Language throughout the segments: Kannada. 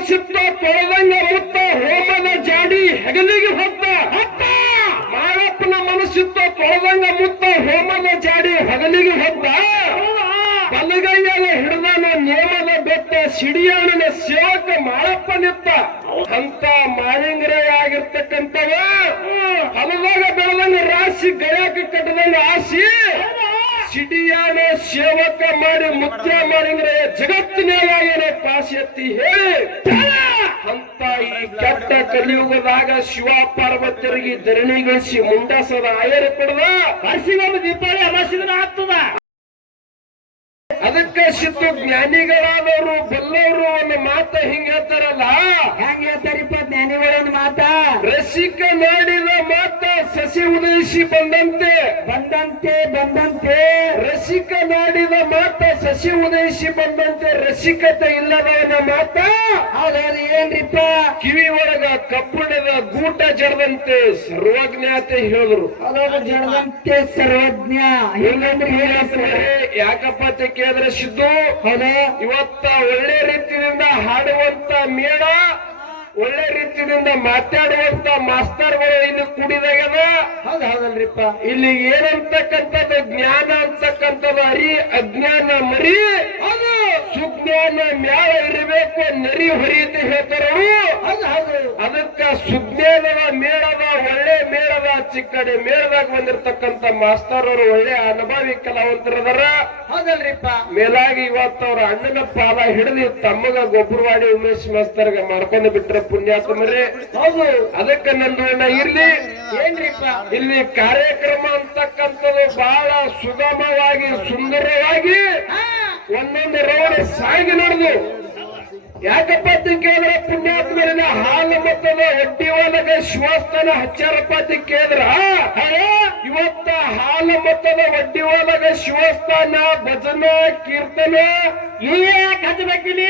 ಮನಸ್ಸಿತ್ತ ತೊಳೆದಂಗ ಮುತ್ತ ಹೋಮದ ಜಾಡಿ ಹೆಗಲಿಗೆ ಹೊತ್ತ ಮಾಳಪ್ಪನ ಮನಸ್ಸಿತ್ತ ತೊಳೆದಂಗ ಮುತ್ತ ಹೋಮದ ಜಾಡಿ ಹಗಲಿಗೆ ಹೊತ್ತ ಬಲಗೈಯಾಗ ಹಿಡಿದಾನ ನೇಮದ ಬೆಟ್ಟ ಸಿಡಿಯಾಣನ ಸೇವಕ ಮಾಳಪ್ಪನಿತ್ತ ಅಂತ ಮಾಳಿಂಗರೇ ಆಗಿರ್ತಕ್ಕಂಥವ ಹೊಲದಾಗ ಬೆಳೆದಂಗ ರಾಶಿ ಗಯಾಕ ಕಟ್ಟದಂಗ ಆಸಿ ಸಿಡಿಯಾನ ಸೇವಕ ಮಾಡಿ ಮುತ್ಯ ಮಾಡಿದ್ರೆ ಜಗತ್ತಿನಾಗೇನೆ ಪಾಸಿ ಎತ್ತಿ ಹೇಳಿ ಅಂತ ಈ ಕೆಟ್ಟ ಕಲಿಯುಗದಾಗ ಶಿವ ಪಾರ್ವತಿಯರಿಗೆ ಧರಣಿಗಳಿಸಿ ಮುಂಡಾಸದ ಆಯರ ಕೊಡದ ಹಸಿದ ದೀಪಾವಳಿ ಅಮಾಸಿದನ ಆಗ್ತದ. ಅದಕ್ಕೆ ಸಿದ್ದು ಜ್ಞಾನಿಗಳಾದವರು ಬಲ್ಲವರು ಒಂದು ಮಾತ ಹಿಂಗ ಹೇಳ್ತಾರಲ್ಲ, ಹೆಂಗ ಹೇಳ್ತಾರಿಪ್ಪ ಜ್ಞಾನಿಗಳನ್ನ ಮಾತ? ರಸಿಕ ನಾಡಿದ ಮಾತ ಸಸಿ ಉದಯಿಸಿ ಬಂದಂತೆ ಬಂದಂತೆ ಬಂದಂತೆ ರಸಿಕ ನಾಡಿದ ಮಾತ ಸಸಿ ಉದಯಿಸಿ ಬಂದಂತೆ ರಸಿಕತೆ ಇಲ್ಲದವನ ಮಾತ ಹೌದೌದು ಏನ್ರಿಪ್ಪ? ಕಿವಿ ಒಳಗ ಕಬ್ಬಣದ ಗೂಟ ಜಡದಂತೆ ಸರ್ವಜ್ಞಾತೆ ಹೇಳಿದ್ರು. ಹೌದೌದು ಜಡದಂತೆ ಸರ್ವಜ್ಞ ಹಿಂಗಂದ್ರೆ ಯಾಕಪ್ಪ ಅಂತ ಕೇಳಿದ್ರೆ ಸಿದ್ದು, ಇವತ್ತ ಒಳ್ಳೆ ರೀತಿಯಿಂದ ಹಾಡುವಂತ ಮೇಳ, ಒಳ್ಳೆ ರೀತಿಯಿಂದ ಮಾತಾಡುವಂತ ಮಾಸ್ತರ್ಗಳು ಇಲ್ಲಿ ಕೂಡಿದಾಗದ. ಹೌದಲ್ರಿಪ್ಪ? ಇಲ್ಲಿ ಏನಂತಕ್ಕಂಥದ್ದು ಜ್ಞಾನ ಅಂತಕ್ಕಂಥದ್ದು ಅರಿ ಅಜ್ಞಾನ ಮರಿ, ಅದು ಸುಜ್ಞಾನ ಮ್ಯಾಲ ಇರಬೇಕು ನರಿ ಹೊರೀತ ಹೇಳ್ತಾರು. ಅದಕ್ಕ ಸುಜ್ಞಾನದ ಮೇಳದ ಒಳ್ಳೆ ಮೇಳದ ಚಿಕ್ಕಡೆ ಮೇಳದಾಗ ಬಂದಿರತಕ್ಕಂಥ ಮಾಸ್ತರ್ ಅವರು ಒಳ್ಳೆ ಅನುಭವಿ ಕಲಾವಂತರದಾರ. ಹೌದಲ್ರಿಪ್ಪ? ಮೇಲಾಗಿ ಇವತ್ತು ಅವ್ರ ಅಣ್ಣನ ಪಾದ ಹಿಡಿದು ತಮ್ಮಗ ಗೊಬ್ಬರವಾಡಿ ಉಮೇಶ್ ಮಾಸ್ತರ್ಗ ಮಾಡ್ಕೊಂಡು ಬಿಟ್ರೆ ಪುಣ್ಯಾತ್ಮರೇ. ಹೌದು. ಅದಕ್ಕೆ ನಂದು ಇರ್ಲಿ ಏನ್ರಿಪ್ಪ? ಇಲ್ಲಿ ಇಲ್ಲಿ ಕಾರ್ಯಕ್ರಮ ಅಂತಕ್ಕಂಥದ್ದು ಬಹಳ ಸುಗಮವಾಗಿ ಸುಂದರವಾಗಿ ಒಂದೊಂದು ರೌಂಡ್ ಸಾಗಿ ನಡೆದು. ಯಾಕಪ್ಪ ಅಂತ ಕೇಳಿದ್ರೆ ಪುಣ್ಯಾತ್ಮರಿನ ಹಾಲು ಮತ್ತದ ಹೊಟ್ಟಿ ಒಳಗ ಶಿವಸ್ಥಾನ ಹಚ್ಚಾರಪ್ಪ ಅಂತ ಕೇಳಿದ್ರ ಇವತ್ತ ಹಾಲು ಮತ್ತದ ಹೊಟ್ಟಿ ಒಳಗ ಶಿವಸ್ಥಾನ ಭಜನ ಕೀರ್ತನ ಇವೇ ಯಾಕೆ ಹಚ್ಚಬೇಕಿಲ್ಲಿ?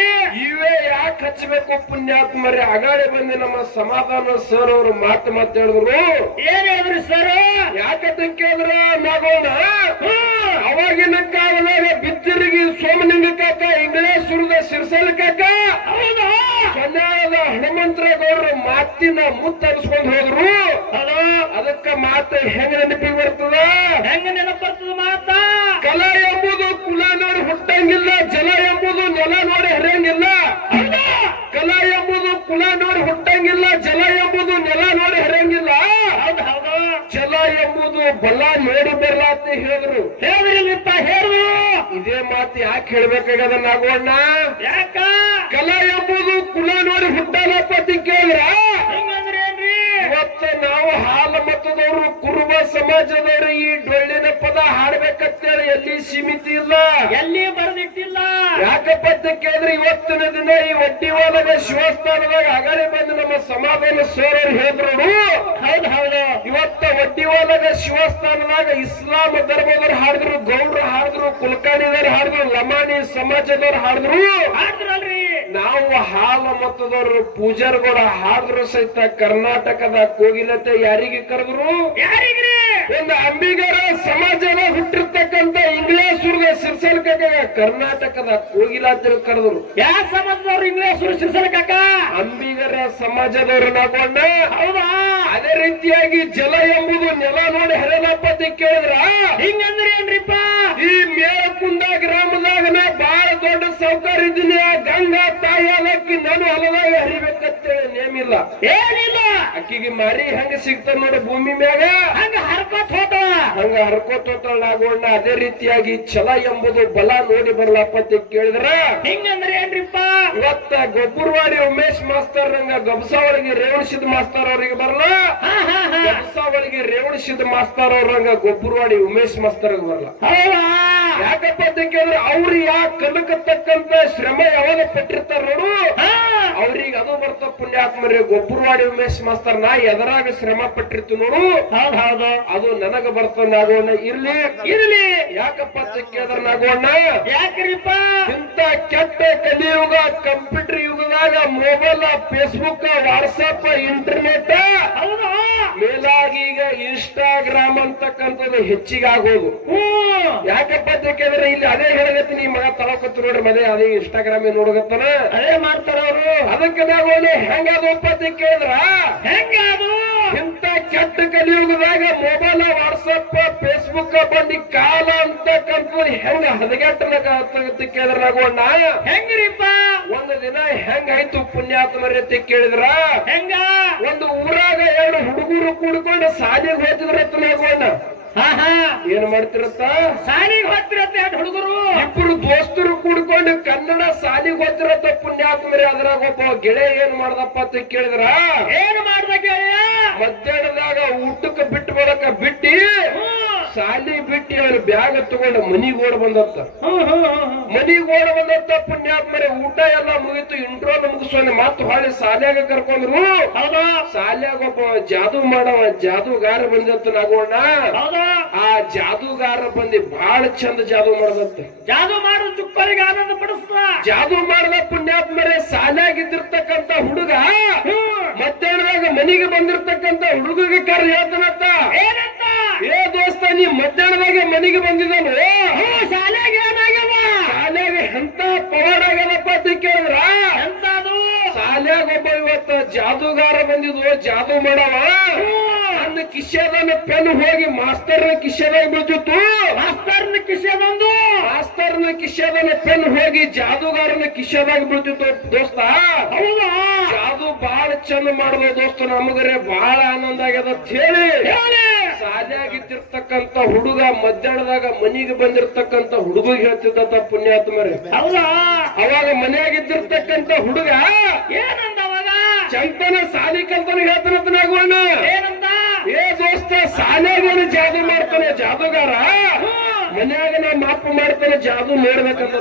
ಇವೇ ಯಾಕೆ ಹಚ್ಚಬೇಕು ಪುಣ್ಯಾತ್ಮರಿ? ಅಗಾಡೆ ಬಂದು ನಮ್ಮ ಸಮಾಧಾನ ಸರ್ ಅವರು ಮಾತು ಮಾತಾಡಿದ್ರು. ಏನ್ ಹೇಳಿದ್ರಿ ಸರ್? ಯಾಕಂತ ಕೇಳಿದ್ರ ನಾಗೋಣ ಅವಾಗಿನ ಕಾಲದಾಗ ಬಿತ್ತರಿಗೆ ಸೋಮಲಿಂಗ ಕಾಕ, ಇಂಗ್ಲೇಶ್ವರದ ಸಿರ್ಸಲ್ ಕಾಕ, ಸನ್ಯಾಳದ ಹನುಮಂತರಾಗೌಡರು ಮಾತಿನ ಮುತ್ತ ಅನ್ಸ್ಕೊಂಡು ಹೋದ್ರು. ಅದಕ್ಕ ಮಾತು ಹೆಂಗ ನೆನಪಿಗೆ ಬರ್ತದ? ಹೆಂಗ ನೆನಪು ಬರ್ತದ ಮಾತ? ಕಲ ಎಂಬುದು ಕುಲ ನೋಡಿ ಹುಟ್ಟಂಗಿಲ್ಲ, ಜಲ ಎಂಬುದು ನೆಲ ನೋಡಿ ಹರಿಯಂಗಿಲ್ಲ. ಕಲ ಎಂಬುದು ಕುಲ ನೋಡಿ ಹುಟ್ಟಂಗಿಲ್ಲ, ಜಲ ಎಂಬುದು ನೆಲ ನೋಡಿ ಹರಿಯಂಗಿಲ್ಲ. ಜಲ ಎಂಬುದು ಬಲ ನೋಡಿ ಬರಲ್ಲ ಅಂತ ಹೇಳಿದ್ರು. ಹೇಳಿದ್ರಿಪ್ಪ, ಹೇಳಿದ್ರು. ಇದೇ ಮಾತು ಯಾಕೆ ಹೇಳ್ಬೇಕಾಗದ ನಾಗೋಣ? ಯಾಕ? ಕಲ ಎಂಬುದು ಕುಲ ನೋಡಿ ಹುಟ್ಟಲಪ್ಪ ಅಂತ ಕೇಳಿದ್ರ ಹಿಂಗಂದ್ರೆ ಏನ್ರಿ? ಇವತ್ತು ನಾವು ಹಾಲು ಮತದವರು ಕುರುಬ ಸಮಾಜದವರು ಈ ಡೊಳ್ಳಿನ ಪದ ಹಾಡ್ಬೇಕಂತೇಳಿ ಎಲ್ಲಿ ಸೀಮಿತ ಇಲ್ಲ, ಎಲ್ಲಿ ಬರೆದಿಟ್ಟಿಲ್ಲ. ಯಾಕಪ್ಪ ಅಂತ ಕೇಳಿದ್ರೆ ಇವತ್ತಿನ ದಿನ ಈ ಒಡ್ಡಿವಾಲದ ಶಿವಸ್ಥಾನದಾಗ ಅಗಡೆ ಬಂದು ನಮ್ಮ ಸಮಾಧಾನ ಸರ್ ಹೇಳಿದ್ರು. ಹೌದು. ಇವತ್ತ ಒಡ್ಡಿವಾಲದ ಶಿವಸ್ಥಾನದಾಗ ಇಸ್ಲಾಂ ಧರ್ಮದವ್ರು ಹಾಡಿದ್ರು, ಗೌಡ್ರು ಹಾಡಿದ್ರು, ಕುಲಕರ್ಣಿದವ್ರು ಹಾಡಿದ್ರು, ಲಮಾನಿ ಸಮಾಜದವ್ರು ಹಾಡಿದ್ರು. ಹಾಡ್ರಲ್ರಿ. ನಾವು ಹಾಲು ಮತದವರು ಪೂಜಾರ್ಗಳು ಹಾಡಿದ್ರು ಸಹಿತ ಕರ್ನಾಟಕದ ಕೋಗಿಲತೆ ಯಾರಿಗೆ ಕರೆದ್ರು? ಯಾರಿಗ್ರಿ? ಒಂದು ಅಂಬಿಗರ ಸಮಾಜದ ಹುಟ್ಟಿರ್ತಕ್ಕಂಥ ಇಂಗ್ಲೇಶ್ವರದ ಸಿರ್ಸಲ್ ಕಾಕ ಕರ್ನಾಟಕದ ಕೋಗಿಲಾತೆ ಕರೆದ್ರು. ಯಾವ ಸಮಾಜದವ್ರು? ಇಂಗ್ಲೇಶ್ವರ ಸಿರ್ಸಲ್ ಕಾಕ ಅಂಬಿಗರ ಸಮಾಜದವರು ನಾಗೊಂಡ. ಹೌದಾ? ಅದೇ ರೀತಿಯಾಗಿ ಜಲ ಎಂಬುದು ನೆಲ ನೋಡಿ ಹರಿಯಲಪ್ಪ ಅಂತ ಕೇಳಿದ್ರ ಹಿಂಗಂದ್ರೆ ಏನ್ರಿಪ್ಪ? ಈ ಮೇಳಕುಂದ ಗ್ರಾಮದಾಗ ನಾ ಬಹಳ ದೊಡ್ಡ ಸೌಕರ್ಯ ಇದ್ದೀನಿ, ಗಂಗಾ ತಾಯಿ ಅದಕ್ಕೆ ನಾನು ಹೊಲದಾಗ ಹರಿಬೇಕಂತೇಳಿ ನೇಮಿಲ್ಲ, ಏನಿಲ್ಲ. ಅಕ್ಕಿಗೆ ಮರಿ ಹಂಗ ಸಿಗ್ತಾರ ನೋಡಿ ಭೂಮಿ ಮ್ಯಾಗ, ಹಂಗ ಹರ್ಕೋತ್ ಹೋತ, ಹಂಗ ಹರ್ಕೋತ ಆಗೋಣ. ಅದೇ ರೀತಿಯಾಗಿ ಛಲ ಎಂಬುದು ಬಲ ನೋಡಿ ಬರ್ಲಪ್ಪ ಅಂತ ಕೇಳಿದ್ರ ಹಿಂಗಂದ್ರೆ ಏನ್ರಿಪ್ಪ? ಇವತ್ತ ಗೊಬ್ಬರವಾಡಿ ಉಮೇಶ್ ಮಾಸ್ತರ್ ರಂಗ ಗಬಸಾವಳಿಗೆ ರೇವಣಸಿದ ಮಾಸ್ತರ್ ಅವ್ರಿಗೆ ಬರಲ್ಲ, ಗಬಸಾವಳಿಗೆ ರೇವಣಸಿದ ಮಾಸ್ತರ್ ಅವ್ರಂಗ ಗೊಬ್ಬರವಾಡಿ ಉಮೇಶ್ ಮಾಸ್ತರ್ ಬರಲ್ಲ. ಯಾಕಪ್ಪ ಅಂತ ಕೇಳಿದ್ರೆ ಅವ್ರು ಯಾಕೆ ಕಲಕತಕ್ಕಂತ ಶ್ರಮ ಯಾವಾಗ ಪಟ್ಟಿರ್ತಾರ ನೋಡು, ಅವ್ರಿಗೆ ಅದು ಬರ್ತ ಪುಣ್ಯಾತ್ಮರಿ. ಗೊಬ್ಬರವಾಡಿ ಉಮೇಶ್ ಮಾಸ್ತರ್ ನಾ ಎದರಾಗ ಶ್ರಮ ಪಟ್ಟಿರ್ತು ನೋಡು, ಅದು ನನಗ ಬರ್ತ ನಾಗೋಣ. ಇರ್ಲಿ ಯಾಕಪ್ಪ ಅಂತ ಕೇಳಿದ್ರೆ ನಾಗೋಣ, ಯಾಕ್ರಿಪ್ಪ? ಇಂತ ಕೆಟ್ಟ ಕಲಿಯುಗ ಕಂಪ್ಯೂಟರ್ ಯುಗದಾಗ ಕಲಿಯುಗದಾಗ ಮೊಬೈಲ್, ಫೇಸ್ಬುಕ್, ವಾಟ್ಸಪ್, ಇಂಟರ್ನೆಟ್, ಹೌದಾ ಮೇಲಾಗಿ ಈಗ ಇನ್ಸ್ಟಾಗ್ರಾಮ್ ಅಂತಕ್ಕಂಥದ್ದು ಹೆಚ್ಚಿಗೆ ಆಗೋದು. ಯಾಕಪ್ಪ ಅಂತ ಕೇಳಿದ್ರೆ ಇಲ್ಲಿ ಅದೇ ಹೇಳಗತ್ತೀನಿ, ಮಗ ತಲಕತ್ತು ನೋಡ್ರಿ ಮನೆ ಅದೇ ಇನ್ಸ್ಟಾಗ್ರಾಮ್ ನೋಡಗತ್ತಾನ, ಅದೇ ಮಾಡ್ತಾರ ಅವರು. ಅದಕ್ಕೆ ನಾವು ಹೆಂಗಾದಪ್ಪ ಅಂತ ಕೇಳಿದ್ರ ಹೆಂಗಾದು ಇಂತ ಕೆಟ್ಟ ಕಲಿಯುಗದಾಗ ಮೊಬೈಲ್, ವಾಟ್ಸಪ್, ಫೇಸ್ಬುಕ್ ಬಂದಿ ಕಾಲ ಅಂತಕ್ಕಂಥದ್ದು ಹೆಂಗ ಹದಗೆಟ್ಟನ ಕೇಳಿದ್ರ ನಾಗೋಣ ಹೆಂಗ್ರಿಪ್ಪ ಒಂದು ದಿನ ಹೆಂಗಾಯ್ತು ಪುಣ್ಯಾತ್ಮರಿ ಅಂತ ಕೇಳಿದ್ರ, ಹೆಂಗ ಒಂದು ಊರಾಗ 2 ಹುಡುಗರು ಕೂಡ್ಕೊಂಡು ಸಾಲಿಗೆ ಹೋಗ್ತಿದ್ರತ್ತ ನಾಗೋಣ. ಏನ್ ಮಾಡ್ತಿರತ್ತ ಸಾಲಿಗೆ ಹೋಗ್ತಿರತ್ತ 2 ಹುಡುಗರು, ಇಬ್ರು ದೋಸ್ತರು ಕೂಡ್ಕೊಂಡು ಕನ್ನಡ ಸಾಲಿಗೆ ಹೋಗ್ತಿರತ್ತ ಪುಣ್ಯಾತ್ಮರಿ. ಅದ್ರಾಗ ಒಬ್ಬ ಗೆಳೆಯ ಏನ್ ಮಾಡ್ದಪ್ಪ ಅಂತ ಕೇಳಿದ್ರ, ಏನು ಮಾಡ್ದ ಗೆಳೆಯ ಮಧ್ಯಾಹ್ನದಾಗ ಊಟಕ್ಕೆ ಬಿಟ್ಟು ಬರಕ ಬಿಟ್ಟಿ ಸಾಲಿ ಬಿಟ್ಟು ಅವ್ರ ಬ್ಯಾಗ್ ತಗೊಂಡು ಮನಿಗ್ ಓಡ್ ಬಂದತ್ತ. ಮನಿಗ್ ಓಡ್ ಬಂದತ್ತ ಪುಣ್ಯಾತ್ಮರಿ. ಊಟ ಎಲ್ಲ ಮುಗಿತು, ಇಂಟ್ರೋಲ್ ಮುಗಿಸೋಣ ಮತ್ ಹೊಳ್ಳಿ ಸಾಲ್ಯಾಗ ಕರ್ಕೊಂಡ್ರು. ಸಾಲ್ಯಾಗ ಒಬ್ಬ ಜಾದೂ ಮಾಡವ ಜಾದೂಗಾರ ಬಂದತ್ತ ನಾಗೋಣ. ಆ ಜಾದೂಗಾರ ಬಂದಿ ಬಹಳ ಚಂದ ಜಾದೂ ಮಾಡದತ್ತ. ಜಾದೂ ಮಾಡು ಚುಕ್ಕರಿಗೆ ಆನಂದ ಪಡಿಸ್ತ. ಜಾದೂ ಮಾಡದ ಪುಣ್ಯಾತ್ಮರೇ ಸಾಲ್ಯಾಗಿದ್ದಿರ್ತಕ್ಕಂತ ಹುಡುಗ ಮಧ್ಯಾಹ್ನದಾಗ ಮನಿಗೆ ಬಂದಿರ್ತಕ್ಕಂತ ಹುಡುಗಿಗೆ ಕರ್ ಹೇಳ್ತಾನತ್ತ, ಏನಂತ? ಏ ದೋಸ್ತ ನೀ ಮಧ್ಯಾಹ್ನದಾಗ ಮನಿಗೆ ಬಂದಿದ್ದಾನು, ಶಾಲೆಗೆ ಏನಾಗ್ಯವ? ಶಾಲ್ಯಾಗ ಎಂತ ಪವಾಡ ಆಗ್ಯದಪ್ಪ ಅಂತ ಕೇಳಿದ್ರ, ಎಂತದು? ಶಾಲ್ಯಾಗ ಒಬ್ಬ ಇವತ್ತ ಜಾದೂಗಾರ ಬಂದಿದ್ವು, ಜಾದೂ ಮಾಡವ. ನನ್ನ ಕಿಶೆದನ್ನ ಪೆನ್ ಹೋಗಿ ಮಾಸ್ತರ್ನ ಕಿಶೆದಾಗ ಬೀಳ್ತಿತ್ತು. ಮಾಸ್ತರ್ನ ಕಿಶೆದೊಂದು ಮಾಸ್ತರ್ನ ಕಿಶೆದನ್ನ ಪೆನ್ ಹೋಗಿ ಜಾದೂಗಾರನ ಕಿಶೆದಾಗ ಬೀಳ್ತಿತ್ತು ದೋಸ್ತ. ಹೌದಾ? ಜಾದೂ ಬಹಳ ಚಂದ ಮಾಡ್ದ ದೋಸ್ತ, ನಮಗರೆ ಬಹಳ ಆನಂದ ಆಗ್ಯದ ಅಂತ ಹೇಳಿ ಸಾಲಿಯಾಗಿದ್ದಿರ್ತಕ್ಕಂತ ಹುಡುಗ ಮಧ್ಯಾಹ್ನದಾಗ ಮನಿಗೆ ಬಂದಿರ್ತಕ್ಕಂತ ಹುಡುಗಿಗೆ ಹೇಳ್ತಿದ್ದ ಪುಣ್ಯಾತ್ಮರೇ. ಹೌದಾ? ಅವಾಗ ಮನೆಯಾಗಿದ್ದಿರ್ತಕ್ಕಂತ ಹುಡುಗ ಏನಂದ ಅವಾಗ? ಚಂತನ ಸಾಲಿ ಕಲ್ತಾನ ಹೇಳ್ತಾನಂತ ನಾಗೋಣ. ಏನಂತ? ಏ ದೋಸ್ತ ಸಾಲಿಯಾಗೇನು ಜಾದೂ ಮಾಡ್ತಾನೆ ಜಾದೂಗಾರ, ಮನ್ಯಾಗ ನಾ ಮಾಪು ಮಾಡ್ತಾನೆ ಜಾದೂ ನೋಡ್ಬೇಕಂತ.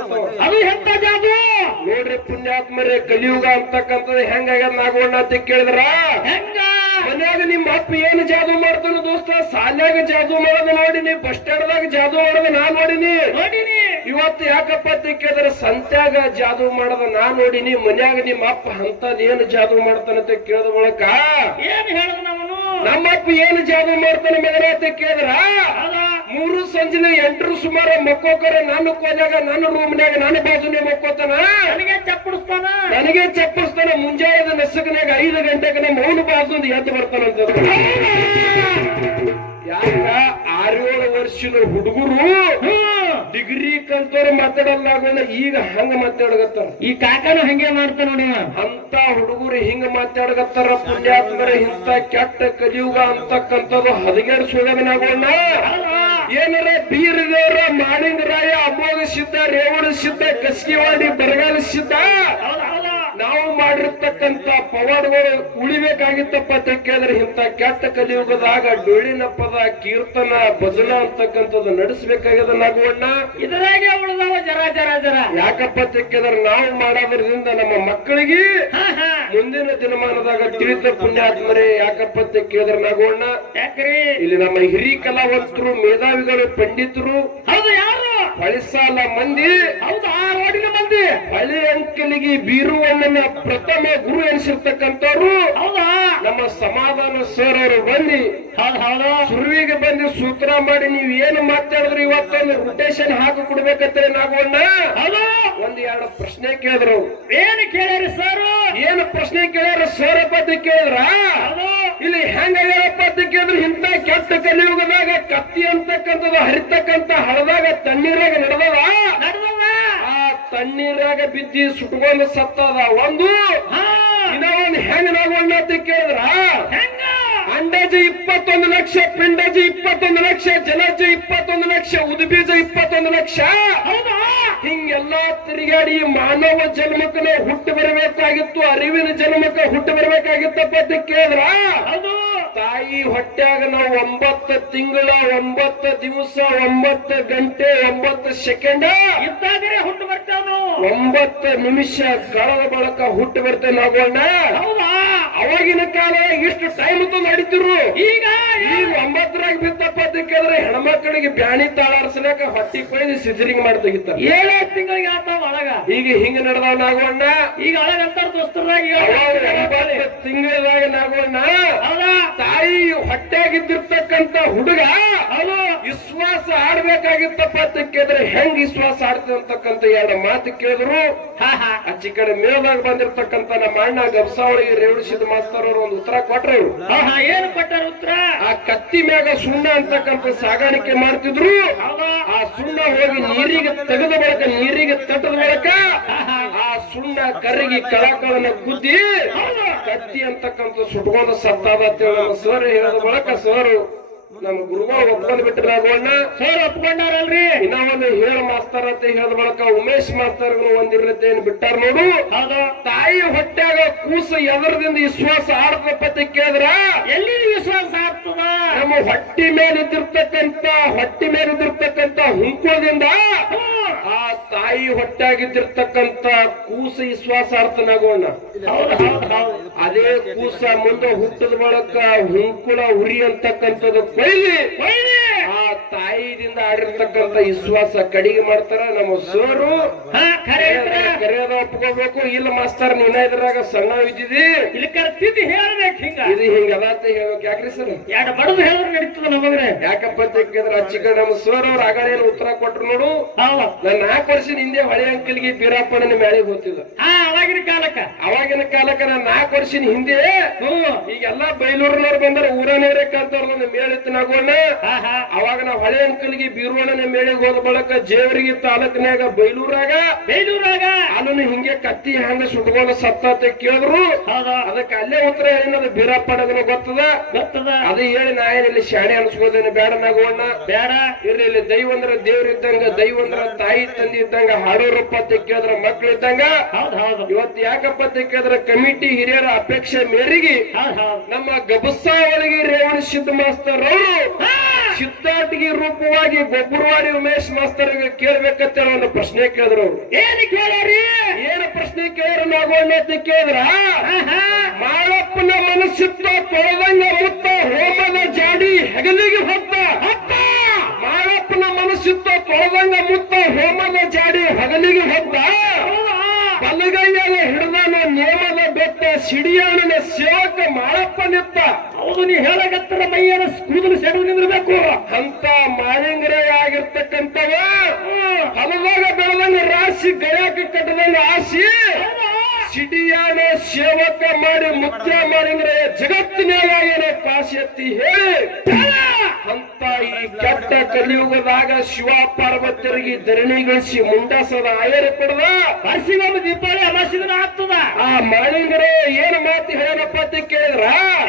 ಅದು ಎಂತ ಜಾದೂ ನೋಡ್ರಿ ಪುಣ್ಯಾತ್ಮರೇ, ಕಲಿಯುಗ ಅಂತಕ್ಕಂಥದ್ದು ಹೆಂಗಾಗ್ಯದ ನಾಗೋಣ ಅಂತ ಕೇಳಿದ್ರ, ಹೆಂಗ ಮನ್ಯಾಗ ನಿಮ್ಮ ಅಪ್ಪ ಏನು ಜಾದೂ ಮಾಡ್ತಾನ ದೋಸ್ತ, ಸಾಲ್ಯಾಗ ಜಾದೂ ಮಾಡೋದು ನೋಡಿನಿ, ಬಸ್ ಸ್ಟ್ಯಾಂಡ್ದಾಗ ಜಾದೂ ಮಾಡೋದು ನಾ ನೋಡಿನಿ. ಇವತ್ತು ಯಾಕಪ್ಪ ಅಂತ ಕೇಳಿದ್ರೆ ಸಂತ್ಯಾಗ ಜಾದೂ ಮಾಡೋದ ನಾ ನೋಡಿನಿ, ಮನ್ಯಾಗ ನಿಮ್ಮ ಅಪ್ಪ ಅಂತದ್ ಏನು ಜಾದೂ ಮಾಡ್ತಾನಂತ ಕೇಳಿದ ಬಳಕ ಏನ್ ಹೇಳದ ನಾವು? ನಮ್ಮಪ್ಪ ಏನು ಜಾದೂ ಮಾಡ್ತಾನೆ ಮಗನ ಅಂತ ಕೇಳಿದ್ರ, 3 ಸಂಜೆ 8 ಸುಮಾರು ಮಕ್ಕೋಕರ ನನ್ನ ಕೋಲ್ಯಾಗ ನನ್ನ ರೂಮ್ನ್ಯಾಗ ನನ್ನ ಬಾಜುನೇ ಮಕ್ಕೋತಾನ, ನನಗೆ ಚಪ್ಪಡಿಸ್ತಾನ. ನನಗೆ ಚಪ್ಪಡಿಸ್ತಾನ. ಮುಂಜಾನೆ ನಸಕನ್ಯಾಗ 5 ಗಂಟೆಗೆ ನಮ್ಮ ಅವನು ಬಾಜು ಎದ್ದು ಬರ್ತಾನಂತ. ಯಾಕ 6-7 ವರ್ಷದ ಹುಡುಗರು ಡಿಗ್ರಿ ಕಲ್ತವ್ರು ಮಾತಾಡಲ್ಲಾಗೋಣ ಈಗ ಹಂಗ ಮಾತಾಡಗತ್ತಾರ. ಈ ಕಾಕನು ಹಂಗೆ ಮಾಡ್ತಾನ ನೋಡಿ. ಅಂತ ಹುಡುಗರು ಹಿಂಗ ಮಾತಾಡಗತ್ತಾರ ಪುಣ್ಯಾತ್ಮರ. ಇಂತ ಕೆಟ್ಟ ಕಲಿಯುಗ ಅಂತಕ್ಕಂಥದ್ದು ಹದಗೆಡಿಸೋದನಾಗೋಣ. ಏನಾರ ಬೀರದೇವ್ರ, ಮಾಳಿಂಗರಾಯ, ಅಮೋಘ ಸಿದ್ಧ, ರೇವಣ ಸಿದ್ಧ, ಕಸ್ಕಿವಾಡಿ, ಬರಗಾಲ ಸಿದ್ಧ ನಾವು ಮಾಡಿರ್ತಕ್ಕಂತ ಪವಾಡಗಳು ಉಳಿಬೇಕಾಗಿತ್ತಪ್ಪ ಅಂತ ಕೇಳಿದ್ರೆ ಇಂತ ಕೆಟ್ಟ ಕಲಿಯುಗದಾಗ ಡೊಳ್ಳಿನ ಪದ, ಕೀರ್ತನ, ಭಜನ ಅಂತಕ್ಕಂಥದ್ದು ನಡೆಸಬೇಕಾಗ್ಯದ ನಾಗೋಣ. ಇದರಾಗೆ ಉಳಿದವ ಜರ ಜರ ಜರ. ಯಾಕಪ್ಪ ಅಂತ ಕೇಳಿದ್ರೆ ನಾವು ಮಾಡೋದ್ರಿಂದ ನಮ್ಮ ಮಕ್ಕಳಿಗೆ ಮುಂದಿನ ದಿನಮಾನದಾಗ ತಿಳಿದ ಪುಣ್ಯಾತ್ಮರೇ. ಯಾಕಪ್ಪ ಅಂತ ಕೇಳಿದ್ರೆ ನಾಗೋಣ, ಯಾಕ್ರಿ ಇಲ್ಲಿ ನಮ್ಮ ಹಿರಿಯ ಕಲಾವಂತರು, ಮೇಧಾವಿಗಳು, ಪಂಡಿತರು, ಹೌದು ಯಾರು ಹೊಳಿಸಾಲ ಮಂದಿ, ಹೌದು ಆ ರೋಡಿನ ಮಂದಿ, ಹಳೆ ಅಂಕಲಿಗೆ ಬೀರುವಣ್ಣನ ಪ್ರಥಮ ಗುರು ಎನಿಸಿರ್ತಕ್ಕಂಥವ್ರು ಹೌದಾ ನಮ್ಮ ಸಮಾಧಾನ ಸರ್ ಅವರು ಬಂದಿ ಸುರುವಿಗೆ ಬಂದು ಸೂತ್ರ ಮಾಡಿ ನೀವು ಏನು ಮಾತಾಡಿದ್ರು ಇವತ್ತೊಂದು ರೊಟೇಷನ್ ಹಾಕಿ ಕೊಡ್ಬೇಕಂತ ನಾಗೋಣ. ಒಂದ್ 2 ಪ್ರಶ್ನೆ ಕೇಳಿದ್ರು. ಏನು ಕೇಳ್ಯಾರ ಸರ್? ಏನು ಪ್ರಶ್ನೆ ಕೇಳ್ಯಾರ ಸರ್ ಅಪ್ಪ ಅಂತ ಕೇಳಿದ್ರ, ಇಲ್ಲಿ ಹೆಂಗಾಗ್ಯಾರಪ್ಪ ಅಂತ ಕೇಳಿದ್ರು, ಇಂತ ಕೆಟ್ಟ ಕಲಿಯುಗದಾಗ ಕತ್ತಿ ಅಂತಕ್ಕಂಥದ್ದು ಹರಿತಕ್ಕಂತ ಹಳದಾಗ ತಣ್ಣೀರಾಗ ನಡೆದವ, ಆ ತಣ್ಣೀರಾಗ ಬಿದ್ದಿ ಸುಟ್ಕೊಂಡು ಸತ್ತದ. ಒಂದು ಇನ್ನೊಂದು ಹೆಂಗ ನಾಗೋಣ ಅಂತ ಕೇಳಿದ್ರ, ಅಂಡಾಜ 21 ಲಕ್ಷ, ಪಿಂಡಾಜ 21 ಲಕ್ಷ, ಜಲಜ 21 ಲಕ್ಷ, ಉದ್ಬೀಜ 21 ಲಕ್ಷ. ಹಿಂಗೆಲ್ಲಾ ತಿರುಗಾಡಿ ಮಾನವ ಜನ್ಮಕ್ಕನೇ ಹುಟ್ಟು ಬರಬೇಕಾಗಿತ್ತು, ಅರಿವಿನ ಜನ್ಮಕ್ಕ ಹುಟ್ಟು ಬರಬೇಕಾಗಿತ್ತಪ್ಪ ಅಂತ ಕೇಳಿದ್ರ, ತಾಯಿ ಹೊಟ್ಟ್ಯಾಗ ನಾವು 9 ತಿಂಗಳ 9 ದಿವಸ 9 ಗಂಟೆ 9 ಸೆಕೆಂಡ್ ಇದ್ದಾಗಲೇ ಹುಟ್ಟು ಬರ್ತೇವೆ. 9 ನಿಮಿಷ ಕಳೆದ ಬಳಕ ಹುಟ್ಟು ಬರ್ತೇವೆ ನಾಗೋಣ. ಅವಾಗಿನ ಕಾಲ ಇಷ್ಟು ಟೈಮ್ ನಡೀತಿರು. ಈಗ 9ರಾಗ ಬಿತ್ತಪ್ಪ ಅಂತ ಕೇಳಿದ್ರೆ ಹೆಣ್ಮಕ್ಳಿಗೆ ಬ್ಯಾಣಿ ತಾಳಾರ್ಸಲಕ ಹೊಟ್ಟಿ ಕೊಯ್ದು ಸಿಜರಿಂಗ್ ಮಾಡಿ ತೆಗಿತಾರೆ. 7 ತಿಂಗಳಿಗೆ ಆತಾವ ಒಳಗ. ಈಗ ಹಿಂಗ ನಡೆದವ್ ನಾಗೋಣ. ಈಗ ಒಳಗಂತಾರ ಶಾಸ್ತ್ರದಾಗ ತಿಂಗಳದಾಗ ನಾಗೋಣ ಹೌದಾ ತಾಯಿ ಹೊಟ್ಟೆಯಾಗಿದ್ದಿರ್ತಕ್ಕಂತ ಹುಡುಗ ಹೌದು ವಿಶ್ವಾಸ ಆಡ್ಬೇಕಾಗಿತ್ತಪ್ಪ ಅಂತ ಕೇಳಿದ್ರೆ ಹೆಂಗ್ ವಿಶ್ವಾಸ ಆಡ್ತದೆ ಅಂತಕ್ಕಂತ ಎರಡು ಮಾತು ಕೇಳಿದ್ರು ಹಾ ಹಾ ಅಚ್ಚಿ ಕಡೆ ಮೇಲ್ದಾಗ ಬಂದಿರ್ತಕ್ಕಂತ ನಮ್ಮ ಅಣ್ಣ ಗಬ್ಸಾವಳಿಗೆ ರೇವಣಿಸಿದ ಮಾಸ್ತರ್ ಅವರು ಒಂದು ಉತ್ತರ ಕೊಟ್ರು ಇವ್ರು. ಹಾ ಹಾ ಏನು ಕೊಟ್ಟಾರ ಉತ್ತರ ಆ ಕತ್ತಿ ಮ್ಯಾಗ ಸುಣ್ಣ ಅಂತಕ್ಕಂತ ಸಾಗಾಣಿಕೆ ಮಾಡ್ತಿದ್ರು ಹೌದಾ ಆ ಸುಣ್ಣ ಹೋಗಿ ನೀರಿಗೆ ತೆಗೆದ ಬಳಕ ನೀರಿಗೆ ತಟ್ಟದ ಬಳಕ ಆ ಸುಣ್ಣ ಕರಗಿ ಕಳಕಳನ್ನ ಗುದ್ದಿ ಕತ್ತಿ ಅಂತಕ್ಕಂಥ ಸುಟ್ಕೊಂಡು ಸತ್ತಾದ ಅಂತೇಳಿ ನಮ್ಮ ಸರ್ ಹೇಳದ ಬಳಕ ಸರ್ ನಮ್ಮ ಗುರುಗಳು ಒಪ್ಕೊಂಡ್ ಬಿಟ್ರ ಸರ್ ಒಪ್ಕೊಂಡಾರಲ್ರಿ ಇನ್ನ ಒಂದು ಹೇಳ ಮಾಸ್ತರ್ ಅಂತ ಹೇಳದ ಬಳಕ ಉಮೇಶ್ ಮಾಸ್ತರ್ ಒಂದಿರತ್ತೆ ಏನ್ ಬಿಟ್ಟಾರ ನೋಡು ಹೌದು ತಾಯಿ ಹೊಟ್ಟ್ಯಾಗ ಕೂಸು ಎದರದಿಂದ ವಿಶ್ವಾಸ ಆಡ್ತಪ್ಪ ಅಂತ ಕೇಳಿದ್ರ ಎಲ್ಲಿ ವಿಶ್ವಾಸ ಆಗ್ತದ ನಮ್ಮ ಹೊಟ್ಟಿ ಮೇಲಿದ್ದಿರ್ತಕ್ಕಂತ ಹುಂಕೋದಿಂದ ಆ ತಾಯಿ ಹೊಟ್ಟಾಗಿದ್ದಿರ್ತಕ್ಕಂತ ಕೂಸು ವಿಶ್ವಾಸಾರ್ಥನಾಗೋಣ ಹೌದು ಹೌದು ಹೌದು ಅದೇ ಕೂಸ ಮುಂದೆ ಹುಟ್ಟದ ಬಳಕ ಹುಂಕುಳ ಉರಿ ಅಂತಕ್ಕಂಥದ್ದು ಕೊಯ್ಲಿ ಆ ತಾಯಿದಿಂದ ಆಡಿರ್ತಕ್ಕಂತ ವಿಶ್ವಾಸ ಕಡಿಗೆ ಮಾಡ್ತಾರ ನಮ್ಮ ಸೋರು ಹಾ ಖರೆ ಐತ್ರಿ. ಕರೆಯೋದ ಒಪ್ಕೋಬೇಕು ಇಲ್ಲ ಮಾಸ್ತರ್ ನೀನ ಇದ್ರಾಗ ಸಣ್ಣ ಇದ್ದಿದಿ ಇಲ್ಲಿ ಕರ್ತಿದ್ದು ಹೇಳ್ಬೇಕು ಹಿಂಗ ಇದು ಹಿಂಗ ಅದಾತ ಹೇಳ್ಬೇಕು ಯಾಕ್ರಿ ಸರ್ ಎರಡು ಬಡದು ಹೇಳಿದ್ರೆ ನಡೀತದ ನಮಗ್ರೆ ಯಾಕಪ್ಪ ಅಂತ ಕೇಳಿದ್ರೆ ಆ ಚಿಕ್ಕ ನಮ್ಮ ಸರ್ ಅವ್ರ ಆಗಾಳೇನು ಉತ್ತರ ಕೊಟ್ರು ನೋಡು ಹೌದು ನಾನು 4 ವರ್ಷದ ಹಿಂದೆ ಹೊಳೆ ಅಂಕಲ್ಗೆ ಬೀರಪ್ಪನ ಮ್ಯಾಳಿಗೆ ಹೋಗ್ತಿದ್ದ ಹಾ ಅವಾಗಿನ ಕಾಲಕ್ಕ ಅವಾಗಿನ ಕಾಲಕ್ಕೆ ನಾನು 4 ವರ್ಷದ ಹಿಂದೆ ಹ್ಮ್ ಈಗೆಲ್ಲಾ ಬೈಲೂರಿನವ್ರು ಬಂದ್ರೆ ಊರನೇರೇ ಕಲ್ತವ್ರದೊಂದು ಮೇಳಿತ್ತನಾಗೋಣ ಹಾ ಹಾ ಅವಾಗ ನಾವು ಹಳೆ ಅಂಕಲ್ಗೆ ಬೀರೋಣನ ಮೇಳಿಗೆ ಹೋದ ಬಳಕ ಜೇವರಿಗೆ ತಾಲೂಕಿನಾಗ ಬೈಲೂರಾಗ ಅಲ್ಲೂ ಹಿಂಗೆ ಕತ್ತಿ ಹಂಗ ಸುಟ್ಕೊಂಡು ಸತ್ತ ಕೇಳಿದ್ರು ಹೌದಾ ಅದಕ್ಕೆ ಅಲ್ಲೇ ಉತ್ತರ ಏನದು ಬೀರಪ್ಪನಗನ ಗೊತ್ತದ ಗೊತ್ತದ ಅದು ಹೇಳಿ ನಾ ಏನಿಲ್ಲಿ ಶಾಣೆ ಅನ್ಸ್ಕೋದೇನೆ ಬೇಡ ನಾಗೋಣ ಬೇಡ ಇರ್ಲಿ ಇಲ್ಲಿ ದೈವ ಅಂದ್ರ ದೇವ್ರ ಇದ್ದಂಗ ದೈವ ಅಂದ್ರ ತಾಯಿ ತಂದೆ ಇದ್ದಂಗ ಹಾಡೋರಪ್ಪ ಅಂತ ಕೇಳಿದ್ರ ಮಕ್ಳು ಇದ್ದಂಗ ಹೌದು ಹೌದು ಇವತ್ತು ಯಾಕಪ್ಪ ಅಂತ ಕೇಳಿದ್ರ ಕಮಿಟಿ ಹಿರಿಯರ ಅಪೇಕ್ಷೆ ಮೇರೆಗೆ ಹೌದು ಹೌದು ನಮ್ಮ ಗಬಸಾವಳಿಗೆ ರೇವಣ ಸಿದ್ಧ ಮಾಸ್ತರ್ ಅವರು ಚಿತ್ತಾಟಿಗೆ ರೂಪವಾಗಿ ಗೊಬ್ಬರವಾಡಿ ಉಮೇಶ್ ಮಾಸ್ತರ್ ಕೇಳ್ಬೇಕಂತ ಒಂದು ಪ್ರಶ್ನೆ ಕೇಳಿದ್ರು ಅವ್ರು ಏನು ಕೇಳ್ಯಾರಿ ಏನು ಪ್ರಶ್ನೆ ಕೇಳಿದ್ರು ನಾಗೋಣ ಅಂತ ಕೇಳಿದ್ರ ಮಾಳಪ್ಪನ ಮನಸ್ಸಿತ್ತ ತೊಳೆದಂಗ ಮುತ್ತ ಹೋಮದ ಜಾಡಿ ಹೆಗಲಿಗೆ ಹೊತ್ತ ಮಾಳಪ್ಪನ ಮನಸ್ಸಿತ್ತ ತೊಳೆದಂಗ ಮುತ್ತ ಹೋಮದ ಜಾಡಿ ಹಗಲಿಗೆ ಹೊತ್ತ ಬಲಗೈಯಾಗ ಹಿಡಿದಾನ ನೇಮದ ಬೆತ್ತ ಸಿಡಿಯಾಣನ ಸೇವಕ ಮಾಳಪ್ಪ ನಿತ್ತ ಹೌದು ನೀ ಹೇಳಕತ್ತರ ಮೈಯನ ಕೂದಲು ಸೆಡವು ನಿಂದಿರ್ಬೇಕು ಅಂತ ಮಾಳಿಂಗರೇ ಆಗಿರ್ತಕ್ಕಂಥವ ಹೊಲದಾಗ ಬೆಳೆದಂಗ ರಾಶಿ ಗಯಾಕ ಕಟ್ಟದಂಗ ಆಸಿ ಸಿಡಿಯಾಣ ಸೇವಕ ಮಾಡಿ ಮುತ್ಯ ಮಾಡಿದ್ರೆ ಜಗತ್ತಿನಾಗ ಏನೋ ಕಾಶಿ ಎತ್ತಿ ಹೇಳಿ ಅಂತ ಈ ಕೆಟ್ಟ ಕಲಿಯುಗದಾಗ ಶಿವ ಪಾರ್ವತಿಯರಿಗೆ ಧರಣಿಗಳಿಸಿ ಮುಂಡಾಸದ ಆಯರ ಪಡೆದ ಹಸಿಗೊಮ್ಮ ದೀಪಾವಳಿ ಅಮಾಸಿದನ ಆಗ್ತದ ಆ ಮಾಳಿಂಗರೇ ಏನು ಮಾತು ಹೇಳಪ್ಪ ಅಂತ ಕೇಳಿದ್ರ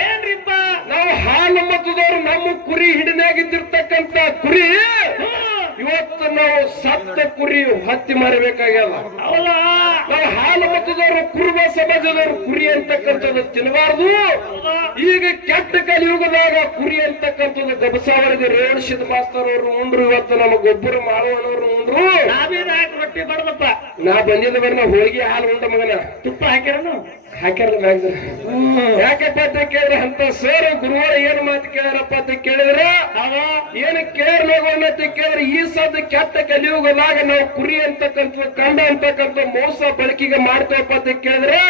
ಏನ್ರಿಪ್ಪ ನಾವು ಹಾಲು ಮತದವ್ರು ನಮ್ಮ ಕುರಿ ಹಿಡಿನಾಗಿದ್ದಿರ್ತಕ್ಕಂತ ಕುರಿ ಇವತ್ತು ನಾವು ಸತ್ತ ಕುರಿ ಹತ್ತಿ ಮಾರಬೇಕಾಗ್ಯದ ಹೌದಾ ನಾವು ಹಾಲು ಮತದವರು ಕುರುಬ ಸಮಾಜದವರು ಕುರಿ ಅಂತಕ್ಕಂಥದ್ದು ತಿನ್ನಬಾರ್ದು ಈಗ ಕೆಟ್ಟ ಕಲಿಯುಗದಾಗ ಕುರಿ ಅಂತಕ್ಕಂಥದ್ದು ಗಬಸಾವರಿಗೆ ರೇವಣಿಸಿದ ಮಾಸ್ತರ್ ಅವರು ಉಂಡ್ರು ಇವತ್ತು ನಮ್ಮ ಗೊಬ್ಬರ ಮಾಳವನವರು ಉಂಡ್ರು ನಾವೇನು ಹಾಕಿ ರೊಟ್ಟಿ ಬಡದಪ್ಪ ನಾ ಬಂದಿದ್ದ ಬರ್ನ ಹೋಳಿಗೆ ಹಾಲು ಉಂಡ ಮಗನ ತುಪ್ಪ ಹಾಕ್ಯಾರನು ಹಾಕ್ಯಾರ ಮ್ಯಾಗ ಯಾಕಪ್ಪ ಅಂತ ಕೇಳಿದ್ರೆ ಅಂತ ಸರ್ ಗುರುವಾರ ಏನು ಮಾತು ಕೇಳ್ಯಾರಪ್ಪ ಅಂತ ಕೇಳಿದ್ರ ಏನು ಕೇಳೋಣ ಅಂತ ಕೇಳಿದ್ರೆ ಈ ಸದ್ ಕೆಟ್ಟ ಕಲಿಯುಗದಾಗ ನಾವು ಕುರಿ ಅಂತಕ್ಕಂಥ ಕಂಡ ಅಂತಕ್ಕಂಥ ಮೋಸ ಬಳಕೆಗೆ ಮಾಡ್ತೇವಪ್ಪ ಅಂತ ಕೇಳಿದ್ರೆ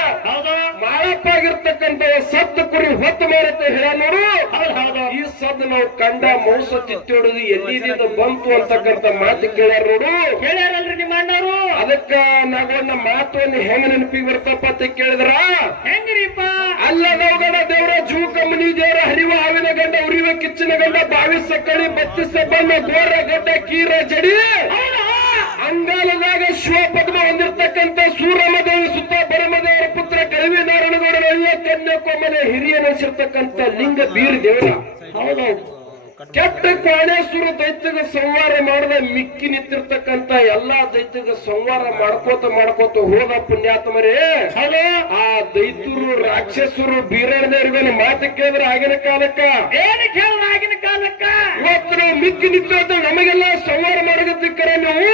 ಮಾಳಪ್ಪ ಆಗಿರ್ತಕ್ಕಂಥ ಸತ್ತ ಕುರಿ ಹೊತ್ತು ಮಾಡುತ್ತೆ ಹೇಳ ನೋಡು ಈ ಸದ್ ನಾವು ಕಂಡ ಮೋಸ ತಿತ್ತೋಡುದು ಎಲ್ಲಿದ್ದು ಬಂತು ಅಂತಕ್ಕಂಥ ಮಾತು ಕೇಳ್ಯಾರ ನೋಡು ಕೇಳ್ಯಾರಲ್ರಿ ನಿಮ್ಮ ಅಣ್ಣವರು ಅದಕ್ಕ ನಾವನ್ನ ಮಾತನ್ನು ಹೆಂಗ ನೆನಪಿಗೆ ಬರ್ತಪ್ಪ ಅಂತ ಕೇಳಿದ್ರ ಹೆಂಗ್ರಿಪ್ಪ ಅಲ್ಲದವಗಡ ದೇವರ ಜೂ ಕಮ್ಮನಿ ದೇವರ ಹರಿವ ಹಾವಿನ ಗಂಡ ಉರಿವ ಕಿಚ್ಚಿನ ಗಂಡ ಬಾವಿ ಸಕ್ಕಳಿ ಬತ್ತಿ ಸಬ್ಬನ್ನ ಗೋರ ಗಡ್ಡ ಕೀರ ಜಡಿ ಅಂಗಾಲದಾಗ ಶಿವ ಪದ್ಮ ಹೊಂದಿರತಕ್ಕಂತ ಸೂರಮದೇವಿ ಸುತ್ತ ಬರಮದೇವರ ಪುತ್ರ ಕಳಿವಿ ನಾರಾಯಣಗೌಡರ ಕನ್ಯಾಕೊಮ್ಮನೆ ಹಿರಿಯ ನೆನೆಸಿರ್ತಕ್ಕಂಥ ಲಿಂಗ ಬೀರ್ ದೇವರ ಹೌದೌದು ಕೆಟ್ಟ ಕಾಣೇಶ್ವರ ದೈತ್ಯಗ ಸಂಹಾರ ಮಾಡದ ಮಿಕ್ಕಿ ನಿಂತಿರ್ತಕ್ಕಂತ ಎಲ್ಲಾ ದೈತ್ಯಗ ಸಂಹಾರ ಮಾಡ್ಕೋತ ಹೋದ ಪುಣ್ಯಾತ್ಮರೇ ಆ ದೈತ್ಯರು ರಾಕ್ಷಸರು ಬೀರಣ್ಣದೇವ್ರಿಗೇನು ಮಾತು ಕೇಳಿದ್ರೆ ಆಗಿನ ಕಾಲಕ್ಕ ಏನು ಕೇಳಿದ್ರೆ ಆಗಿನ ಕಾಲಕ್ಕ ಇವತ್ತು ನಾವು ಮಿಕ್ಕಿ ನಿಂತ ನಮಗೆಲ್ಲ ಸಂಹಾರ ಮಾಡೋದಕ್ಕರೆ ನೀವು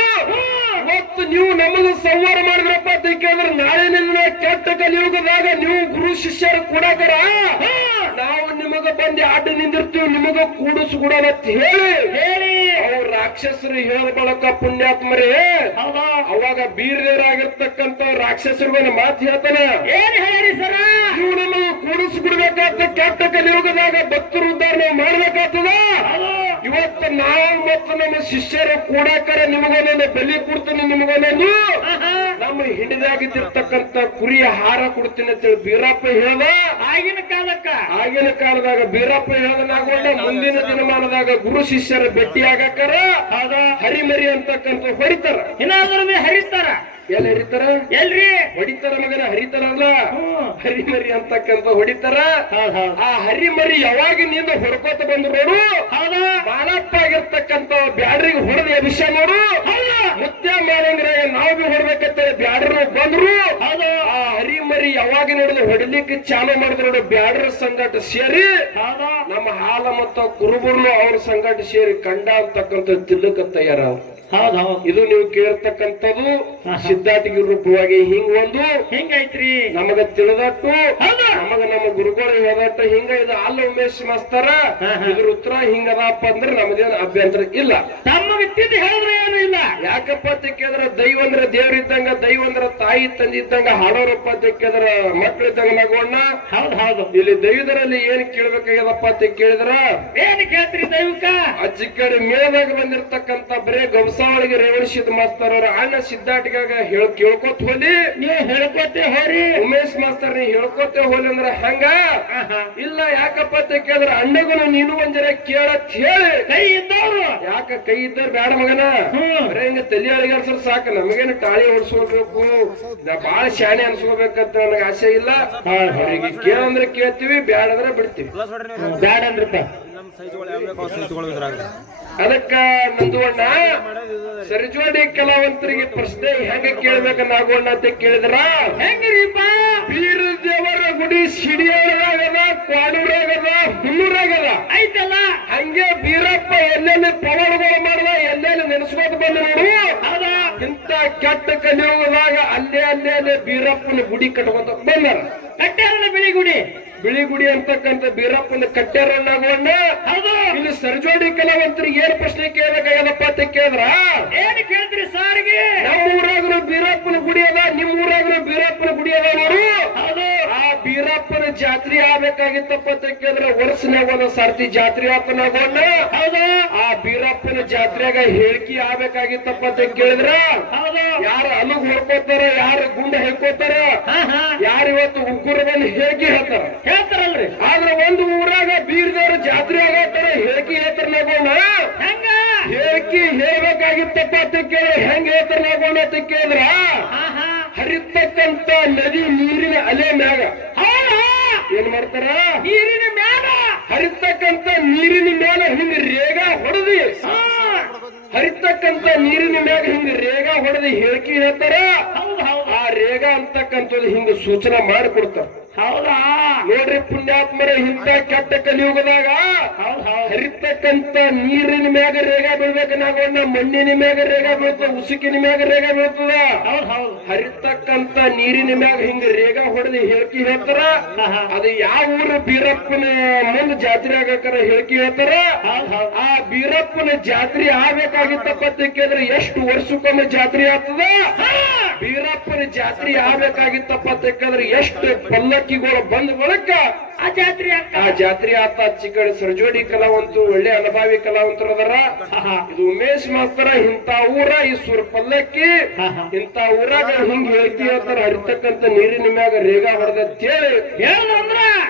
ಇವತ್ತು ನೀವು ನಮಗ ಸಂಹಾರ ಮಾಡಿದ್ರಪ್ಪ ಅಂತ ಕೇಳಿದ್ರೆ ನಾಳೆ ನಿನ್ನ ಕೆಟ್ಟ ಕಲಿಯುಗದಾಗ ನೀವು ಗುರು ಶಿಷ್ಯರು ಕೂಡಾಕರ ನಾವು ನಿಮಗ ಬಂದು ಅಡ್ಡ ನಿಂದಿರ್ತೀವಿ ನಿಮಗ ಕೂಡಿಸ್ಕೊಡೋಣ ಅಂತ ಹೇಳಿ ಅವ್ರ ರಾಕ್ಷಸರು ಹೇಳ ಬಳಕ ಪುಣ್ಯಾತ್ಮರೇ ಹೌದಾ ಅವಾಗ ಬೀರ್ಯರಾಗಿರ್ತಕ್ಕಂಥ ರಾಕ್ಷಸರುಗಳ ಮಾತು ಹೇಳ್ತಾನೆ. ಏನ್ ಹೇಳಿ ಸರ ಇವನನ್ನು ಕೂಡಿಸ್ಬಿಡ್ಬೇಕಾದ ಕೆಟ್ಟ ಕಲಿಯುಗದಾಗ ಭಕ್ತರು ಉದ್ಧಾರ ನಾವು ಮಾಡ್ಬೇಕಾಗ್ತದ. ಇವತ್ತು ನಾವು ಮತ್ತು ನಮ್ಮ ಶಿಷ್ಯರು ಕೂಡಾಕರ ನಿಮಗೊಂದೊಂದು ಬಲಿ ಕೊಡ್ತೀನಿ, ನಿಮಗೊಂದೊಂದು ನಮ್ಮ ಹಿಡಿದಾಗಿದ್ದಿರ್ತಕ್ಕಂಥ ಕುರಿಯ ಹಾರ ಕೊಡ್ತೀನಿ ಅಂತೇಳಿ ಬೀರಪ್ಪ ಹೇಳ್ದ. ಆಗಿನ ಕಾಲದಾಗ ಬೀರಪ್ಪ ಹೇಳ್ದನಾಗೊಂಡ ಮುಂದಿನ ದಿನಮಾನದಾಗ ಗುರು ಶಿಷ್ಯರ ಭೇಟಿ ಆಗಾಕರ ಹರಿಮರಿ ಅಂತಕ್ಕಂಥ ಹೊಡಿತಾರ. ಏನಾದ್ರೂ ಹರಿತಾರ. ಎಲ್ಲಿ ಹರಿತಾರ? ಎಲ್ರಿ ಹೊಡಿತಾರ ಮಗನ, ಹರಿತಾರ ಅಲ್ಲ, ಹರಿಮರಿ ಅಂತಕ್ಕಂಥ ಹೊಡಿತಾರ. ಆ ಹರಿಮರಿ ಯಾವಾಗ ನಿಂದ ಹೊಡ್ಕೋತ ಬಂದ್ರು ನೋಡು, ಬಾಳಪ್ಪ ಆಗಿರ್ತಕ್ಕಂಥ ಬ್ಯಾಡ್ರಿಗೆ ಹೊಡೆದ ವಿಷಯ ನೋಡು. ಮುತ್ಯ ಮಾಡಂದ್ರೆ ನಾವು ಬಿ ಹೊಡ್ಬೇಕಂತ ಬ್ಯಾಡ್ರು ಬಂದ್ರು. ಆ ಹರಿಮರಿ ಯಾವಾಗ ನೋಡಿದ್ರು ಹೊಡಿಲಿಕ್ಕೆ ಚಾಲು ಮಾಡಿದ್ರು ನೋಡು. ಬ್ಯಾಡ್ರ ಸಂಗಟ ಸೇರಿ ನಮ್ಮ ಹಾಲ ಮತ್ತು ಕುರುಬರು ಅವ್ರ ಸಂಗಟ ಸೇರಿ ಕಂಡ ಅಂತಕ್ಕಂಥ ತಿಲ್ಲಕ ತಯಾರ. ಇದು ನೀವು ಕೇಳ್ತಕ್ಕಂಥದ್ದು ಸಿದ್ಧಾಟಿಗೆ ರೂಪವಾಗಿ ಹಿಂಗ್ ಒಂದು ಹಿಂಗೈತ್ರಿ. ನಮಗ ತಿಳಿದಟ್ಟು ನಮಗ ನಮ್ಮ ಗುರುಗಳು ಹೇಳದಟ್ಟ ಹಿಂಗ ಇದು ಅಲ್ಲ ಉಮೇಶ್ ಮಾಸ್ತರ ಇದ್ರ ಉತ್ತರ ಹಿಂಗದಪ್ಪ ಅಂದ್ರೆ ನಮದೇನು ಅಭ್ಯಂತರ ಇಲ್ಲ. ತಮಗೆ ತಿದ್ದಿ ಹೇಳಿದ್ರೆ ಏನು ಇಲ್ಲ. ಯಾಕಪ್ಪ ಅಂತ ಕೇಳಿದ್ರ ದೈವ ಅಂದ್ರೆ ದೇವ್ರಿದ್ದಂಗ, ದೈವ ಅಂದ್ರೆ ತಾಯಿ ತಂದಿದ್ದಂಗ, ಹಾಡೋರಪ್ಪ ಅಂತ ಕೇಳಿದ್ರ ಮಕ್ಳಿದ್ದಂಗ ನಗೋಣ. ಹೌದು ಇಲ್ಲಿ ದೈವದಲ್ಲಿ ಏನ್ ಕೇಳ್ಬೇಕಾಗ್ಯದಪ್ಪ ಅಂತ ಕೇಳಿದ್ರ ಏನ್ ಕೇಳ್ತೀರಿ ದೈವಕ್ಕ? ಅಜ್ಜಿ ಕಡೆ ಮೇಲಾಗ ಬಂದಿರ್ತಕ್ಕಂಥ ಬರೇ ಗೌಸಾವಳಿಗೆ ರೇವಣಿಸಿದ ಮಾಸ್ತರ್ ಅವ್ರ ಅಣ್ಣ ಸಿದ್ಧಾಟಿಗಾಗ ಕೇಳ್ಕೊತ ಹೋಲಿ. ನೀವು ಹೇಳ್ಕೊತೆ ಹೋರಿ ಉಮೇಶ್ ಮಾಸ್ತರ್ ನೀ ಹೇಳ್ಕೊತೆ ಹೋಲಿ ಅಂದ್ರ ಹಂಗ ಇಲ್ಲ. ಯಾಕಪ್ಪ ಅಂತ ಕೇಳಿದ್ರ ಅಣ್ಣಗನು ನೀನು ಒಂದರ ಕೇಳತ್ ಹೇಳಿ ಕೈ ಇದ್ದವ್ರು ಯಾಕ ಕೈ ಇದ್ದವ್ರು ಬ್ಯಾಡ ಮಗನ. ಬರೇ ಹಿಂಗ ತಲೆ ಅಳಿಗಾಡ್ಸರ್ ಸಾಕು, ನಮಗೇನು ಟಾಳಿ ಹೊಡ್ಸ್ಕೋಬೇಕು, ಬಾಳ ಶಾಣೆ ಅನ್ಸ್ಕೋಬೇಕಂತ ನನಗೆ ಆಸೆ ಇಲ್ಲ. ಅವ್ರಿಗೆ ಕೇಳಂದ್ರೆ ಕೇಳ್ತೀವಿ, ಬ್ಯಾಡ ಅಂದ್ರೆ ಬಿಡ್ತೀವಿ. ಬ್ಯಾಡ ಅಂದ್ರಪ್ಪ ಅದಕ್ಕ ನಂದುವಣ್ಣ ಸರಿಜೋಡಿ ಕಲಾವಂತರಿಗೆ ಪ್ರಶ್ನೆ ಹೆಂಗ ಕೇಳ್ಬೇಕನ್ನಾಗೋಣ ಅಂತ ಕೇಳಿದ್ರ ಹೆಂಗ್ರಿಪ್ಪ? ಬೀರ ದೇವರ ಗುಡಿ ಸಿಡಿಯೋಳಾಗದ, ಕ್ವಾಡೂರಾಗದ, ಹುಲ್ಲೂರಾಗದ ಐತಲ್ಲ. ಹಂಗೆ ಬೀರಪ್ಪ ಎಲ್ಲೆಲ್ಲಿ ಪವಾಡಗಳು ಮಾಡ್ದ, ಎಲ್ಲೆಲ್ಲಿ ನೆನೆಸ್ಕೋತ ಬಂದ ನೋಡು. ಇಂತ ಕೆಟ್ಟ ಕಲಿಯುಗದಾಗ ಅಲ್ಲೇ ಬೀರಪ್ಪನ ಗುಡಿ ಕಟ್ಕೊಂತ ಬಂದಾರ. ಕಟ್ಟಾರಲ್ಲ ಬಿಳಿ ಗುಡಿ, ಬಿಳಿ ಗುಡಿ ಅಂತಕ್ಕಂಥ ಬೀರಪ್ಪನ ಕಟ್ಟ್ಯಾರನ್ನಾಗೋಣ. ಇಲ್ಲಿ ಸರ್ಜೋಡಿ ಕಲಾವಂತರಿಗೆ ಏನ್ ಪ್ರಶ್ನೆ ಕೇಳಬೇಕಾಗದಪ್ಪ ಅಂತ ಕೇಳಿದ್ರ ಏನ್ ಕೇಳ್ತೀರಿ ಸಾರಿಗೆ? ನಮ್ಮ ಊರಾಗನು ಬೀರಪ್ಪನ ಗುಡಿ ಅದ, ನಿಮ್ ಊರಾಗನು ಬೀರಪ್ಪನ ಗುಡಿ ಅದ ನೋಡು. ಆ ಬೀರಪ್ಪನ ಜಾತ್ರೆ ಆಗ್ಬೇಕಾಗಿತ್ತಪ್ಪ ಅಂತ ಕೇಳಿದ್ರ ವರ್ಷನಾಗ ಒಂದ್ ಸರ್ತಿ ಜಾತ್ರೆ ಆತನಾಗೋಣ. ಆ ಬೀರಪ್ಪನ ಜಾತ್ರೆಗ ಹೇಳಿಕೆ ಆಗ್ಬೇಕಾಗಿತ್ತಪ್ಪ ಅಂತ ಕೇಳಿದ್ರ ಯಾರು ಅಲುಗ್ ಹೊಡ್ಕೋತಾರ, ಯಾರು ಗುಂಡ ಹೇಳ್ಕೋತಾರ, ಯಾರು ಇವತ್ತು ಉಗ್ಗುರ ಬಂದು ಹೇಳಿಕೆ ಹೇಳ್ತಾರಲ್ರಿ. ಆದ್ರೆ ಒಂದು ಊರಾಗ ಬೀರದವ್ರ ಜಾತ್ರೆ ಆಗತ್ತಾರ, ಹೇಳಿಕೆ ಹೇಳ್ತಾರ ನಾಗೋಣ. ಹೇಳಿಕೆ ಹೇಳ್ಬೇಕಾಗಿತ್ತಪ್ಪ ಅಂತ ಕೇಳಿ ಹೆಂಗ್ ಹೇಳ್ತಾರ ನಾಗೋಣ ಅಂತ ಕೇಳಿದ್ರ ಹರಿತಕ್ಕಂತ ನದಿ ನೀರಿನ ಅಲೆ ಮ್ಯಾಗ ಏನ್ ಮಾಡ್ತಾರ? ನೀರಿನ ಮ್ಯಾಗ ಹರಿತಕ್ಕಂತ ನೀರಿನ ಮ್ಯಾಲ ಹಿಂಗ ರೇಗ ಹೊಡೆದಿ, ಹರಿತಕ್ಕಂತ ನೀರಿನ ಮ್ಯಾಗ ಹಿಂಗ ರೇಗ ಹೊಡೆದಿ ಹೇಳಿಕೆ ಹೇಳ್ತಾರ. ಆ ರೇಗ ಅಂತಕ್ಕಂಥದ್ದು ಹಿಂಗ ಸೂಚನೆ ಮಾಡಿಕೊಡ್ತಾರ. ಹೌದಾ ನೋಡ್ರಿ ಪುಣ್ಯಾತ್ಮರ, ಇಂತ ಕೆಟ್ಟ ಕಲಿಯುಗದಾಗ ಹರಿತಕ್ಕಂತ ನೀರಿನ ಮ್ಯಾಗ ರೇಗ ಬೀಳ್ಬೇಕನ್ನಾಗೋಣ. ಮಣ್ಣಿನ ಮ್ಯಾಗ ರೇಗ ಬೀಳ್ತದ, ಉಸುಕಿನ ಮ್ಯಾಗ ರೇಗ ಬೀಳ್ತದ. ಹರಿತಕ್ಕಂತ ನೀರಿನ ಮ್ಯಾಗ ಹಿಂಗ ರೇಗ ಹೊಡೆದು ಹೇಳಿಕೆ ಹೇಳ್ತಾರ. ಅದು ಯಾವ ಊರು ಬೀರಪ್ಪನ ಮುಂದ್ ಜಾತ್ರೆ ಆಗಕ್ಕಾರ ಹೇಳಿಕೆ ಹೇಳ್ತಾರ. ಆ ಬೀರಪ್ಪನ ಜಾತ್ರೆ ಆಗ್ಬೇಕಾಗಿತ್ತಪ್ಪ ಅಂತ ಕೇಳಿದ್ರೆ ಎಷ್ಟು ವರ್ಷಕ್ಕೊಮ್ಮೆ ಜಾತ್ರೆ ಆಗ್ತದ? ಬೀರಪ್ಪನ ಜಾತ್ರೆ ಆಗ್ಬೇಕಾಗಿತ್ತಪ್ಪ ಅಂತ ಕೇಳಿದ್ರೆ ಎಷ್ಟು ಪಲ್ಲಕ್ಕಿಗಳು ಬಂದ ಬಳಕ ಆ ಜಾತ್ರೆ ಆತ. ಚಿಕ್ಕಡಿ ಸರ್ಜೋಡಿ ಕಲಾವಂತರು ಒಳ್ಳೆ ಅನುಭವಿ ಕಲಾವಂತರು ಅದರ. ಇದು ಉಮೇಶ್ ಮಾಸ್ತರ ಇಂತ ಊರ ಈ ಸುರ್ ಪಲ್ಲಕ್ಕಿ ಇಂತ ಊರಾಗ ಹಿಂಗ್ ಹೇಳ್ತಿ ಹೇಳ್ತಾರ. ಹರಿತಕ್ಕಂತ ನೀರಿನ ಮ್ಯಾಗ ರೇಗ ಹೊಡೆದ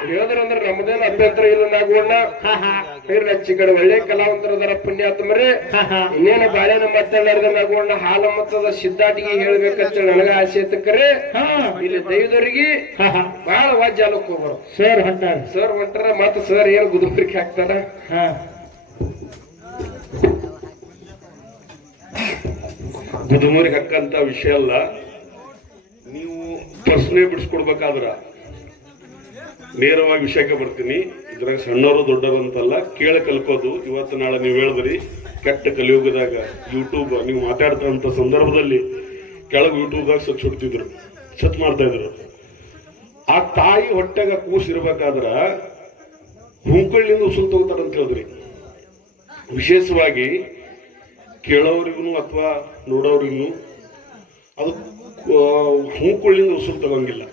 ಹೇಳಿದ್ರಂದ್ರ ನಮ್ದೇನು ಅಭ್ಯಂತರ ಇಲ್ಲ ನಾಗೋಣ. ಚಿಕ್ಕಡಿ ಒಳ್ಳೆ ಕಲಾವಂತರು ಅದರ ಪುಣ್ಯಾತ್ಮರೇ. ಇನ್ನೇನು ಬಾಳೆನ ಮಾತಾಡಲಾರ್ದ ನಾಗೋಣ ಹಾಲ ಮತ್ತದ ಸಿದ್ಧಾಟಿಗೆ ಹೇಳ್ಬೇಕಂತ ನನಗ ಆಸೆ ಐತಕ್ರೆ. ಇಲ್ಲಿ ದೈವದವರಿಗೆ ಬಹಳ ವಾಜ್ಯಾಲಕ್ಕೆ ಹೋಗ್ಬಾರ ಸರ್ ಹೊಂಟಾರ. ಮತ್ತ ಸರ್ ಏನ್ ಗುದುಮರಿಕೆ ಹಾಕ್ತಾರ. ಗುದುಮರಿಗೆ ಹಾಕಂತ ವಿಷಯ ಅಲ್ಲ. ನೀವು ಪ್ರಶ್ನೆ ಬಿಡಿಸ್ಕೊಡ್ಬೇಕಾದ್ರ ನೇರವಾಗಿ ವಿಷಯಕ್ಕೆ ಬರ್ತೀನಿ. ಇದ್ರಾಗ ಸಣ್ಣವರು ದೊಡ್ಡವರು ಅಂತಲ್ಲ, ಕೇಳ ಕಲ್ಕೋದು. ಇವತ್ತು ನಾಳೆ ನೀವು ಹೇಳಿದ್ರಿ ಕೆಟ್ಟ ಕಲಿಯುಗದಾಗ ಯೂಟ್ಯೂಬ್ ನೀವು ಮಾತಾಡ್ತಂತ ಸಂದರ್ಭದಲ್ಲಿ ಕೆಳಗೆ ಯೂಟ್ಯೂಬ್ದಾಗ ಸತ್ ಮಾಡ್ತಾ ಇದ್ರು. ಆ ತಾಯಿ ಹೊಟ್ಟೆಗ ಕೂಸಿರ್ಬೇಕಾದ್ರ ಹುಂಕಳ್ಳಿಂದ ಉಸುಲ್ ತಗೋತಾರಂತ ಹೇಳಿದ್ರಿ. ವಿಶೇಷವಾಗಿ ಕೇಳೋರಿಗೂ ಅಥವಾ ನೋಡೋರಿಗೂ ಅದು ಹೂಕೊಳ್ಳಿಂದ ಉಸಿರು ತಗೊಂಗಿಲ್ಲ.